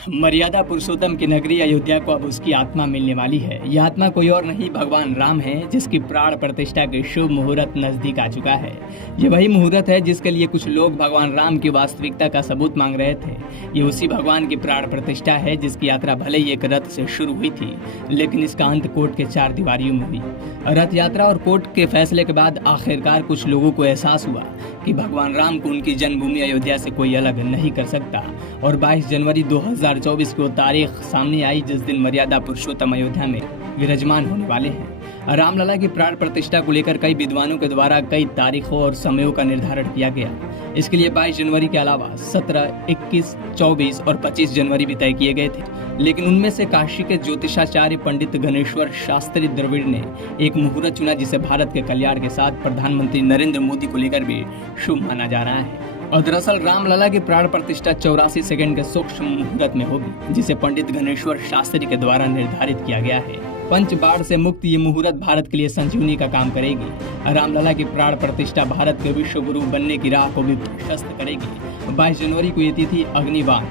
मर्यादा पुरुषोत्तम की नगरी अयोध्या को अब उसकी आत्मा मिलने वाली है। यह आत्मा कोई और नहीं भगवान राम है, जिसकी प्राण प्रतिष्ठा के शुभ मुहूर्त नजदीक आ चुका है। ये वही मुहूर्त है जिसके लिए कुछ लोग भगवान राम की वास्तविकता का सबूत मांग रहे थे। ये उसी भगवान की प्राण प्रतिष्ठा है जिसकी यात्रा भले ही एक रथ से शुरू हुई थी, लेकिन इसका अंत कोर्ट के 4 दीवारियों में हुई। रथ यात्रा और कोर्ट के फैसले के बाद आखिरकार कुछ लोगों को एहसास हुआ कि भगवान राम को उनकी जन्मभूमि अयोध्या से कोई अलग नहीं कर सकता। और 22 जनवरी 2024 को तारीख सामने आई जिस दिन मर्यादा पुरुषोत्तम अयोध्या में विराजमान होने वाले हैं। रामलला की प्राण प्रतिष्ठा को लेकर कई विद्वानों के द्वारा कई तारीखों और समयों का निर्धारण किया गया। इसके लिए 22 जनवरी के अलावा 17, 21, 24 और 25 जनवरी भी तय किए गए थे, लेकिन उनमें से काशी के ज्योतिषाचार्य पंडित गणेश्वर शास्त्री द्रविड़ ने एक मुहूर्त चुना जिसे भारत के कल्याण के साथ प्रधानमंत्री नरेंद्र मोदी को लेकर भी शुभ माना जा रहा है। और दरअसल रामलला की प्राण प्रतिष्ठा 84 सेकंड के सूक्ष्म मुहूर्त में होगी, जिसे पंडित गणेश्वर शास्त्री के द्वारा निर्धारित किया गया है। पंच बाढ़ से मुक्त ये मुहूर्त भारत के लिए संजीवनी का काम करेगी। रामलला की प्राण प्रतिष्ठा भारत के विश्व गुरु बनने की राह को भी प्रशस्त करेगी। 22 जनवरी को ये तिथि अग्निबाण,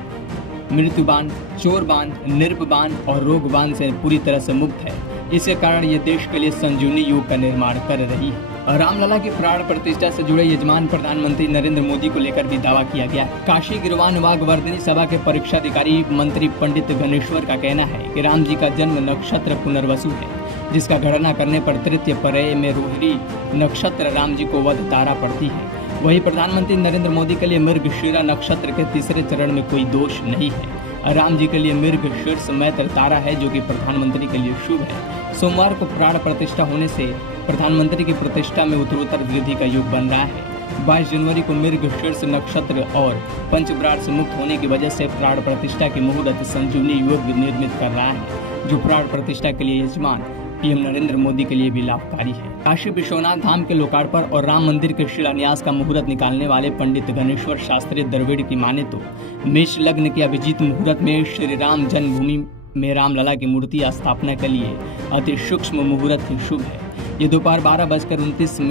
मृत्युबाण, चोरबाण, निर्पबाण और रोगबाण से पूरी तरह से मुक्त है। इसके कारण ये देश के लिए संजीवनी योग का निर्माण कर रही है। रामलला की प्राण प्रतिष्ठा से जुड़े यजमान प्रधानमंत्री नरेंद्र मोदी को लेकर भी दावा किया गया है। काशी गिरवान वाघवर्धिनी सभा के परीक्षाधिकारी मंत्री पंडित गणेश्वर का कहना है कि राम जी का जन्म नक्षत्र पुनर्वसु है, जिसका गणना करने पर तृतीय पर्याय में रोहिणी नक्षत्र राम जी को वध तारा पड़ती है। वही प्रधानमंत्री नरेंद्र मोदी के लिए मृगशिरा नक्षत्र के तीसरे चरण में कोई दोष नहीं है। राम जी के लिए मृग शीर्ष मैत्र तारा है, जो कि प्रधानमंत्री के लिए शुभ है। सोमवार को प्राण प्रतिष्ठा होने से प्रधानमंत्री की प्रतिष्ठा में उत्तरोत्तर वृद्धि का योग बन रहा है। 22 जनवरी को मृग शीर्ष नक्षत्र और पंचब्राण से मुक्त होने की वजह से प्राण प्रतिष्ठा की मुहूर्त संजीवनी योग निर्मित कर रहा है, जो प्राण प्रतिष्ठा के लिए यजमान पीएम नरेंद्र मोदी के लिए भी लाभकारी है। काशी विश्वनाथ धाम के लोकार्पण और राम मंदिर के शिलान्यास का मुहूर्त निकालने वाले पंडित गणेश्वर शास्त्री द्रविड़ की माने तो मेष लग्न के अभिजीत मुहूर्त में श्री राम जन्मभूमि में रामलला की मूर्ति स्थापना के लिए अति सूक्ष्म मुहूर्त ही शुभ है। ये दोपहर 12:29 से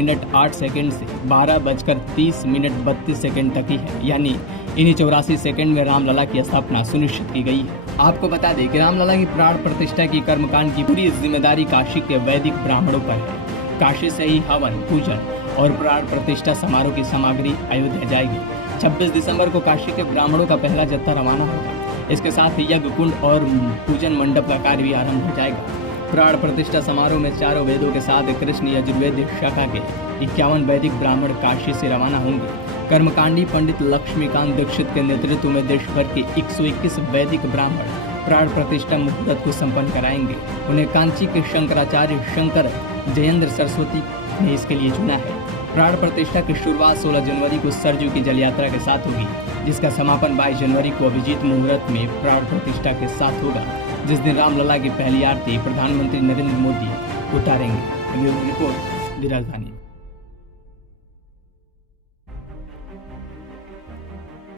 12:30 तक ही है, यानी इन्हीं 84 सेकंड में रामलला की स्थापना सुनिश्चित की गई है। आपको बता दें कि रामलला की प्राण प्रतिष्ठा की कर्मकांड की पूरी जिम्मेदारी काशी के वैदिक ब्राह्मणों पर है। काशी से ही हवन, पूजन और प्राण प्रतिष्ठा समारोह की सामग्री अयोध्या जाएगी। 26 दिसंबर को काशी के ब्राह्मणों का पहला जत्था रवाना होगा। इसके साथ यज्ञ कुंड और पूजन मंडप का कार्य भी आरंभ हो जाएगा। प्राण प्रतिष्ठा समारोह में चारों वेदों के साथ कृष्ण यजुर्वेद शाखा के 51 वैदिक ब्राह्मण काशी से रवाना होंगे। कर्मकांडी पंडित लक्ष्मीकांत दीक्षित के नेतृत्व में देश भर के 121 वैदिक ब्राह्मण प्राण प्रतिष्ठा मुहूर्त को संपन्न कराएंगे। उन्हें कांची के शंकराचार्य शंकर जयेंद्र सरस्वती ने इसके लिए चुना है। प्राण प्रतिष्ठा की शुरुआत 16 जनवरी को सरजू की जल यात्रा के साथ होगी, जिसका समापन 22 जनवरी को अभिजीत मुहूर्त में प्राण प्रतिष्ठा के साथ होगा, जिस दिन रामलला की पहली आरती प्रधानमंत्री नरेंद्र मोदी उतारेंगे। ब्यूरो रिपोर्ट, दी राजधानी।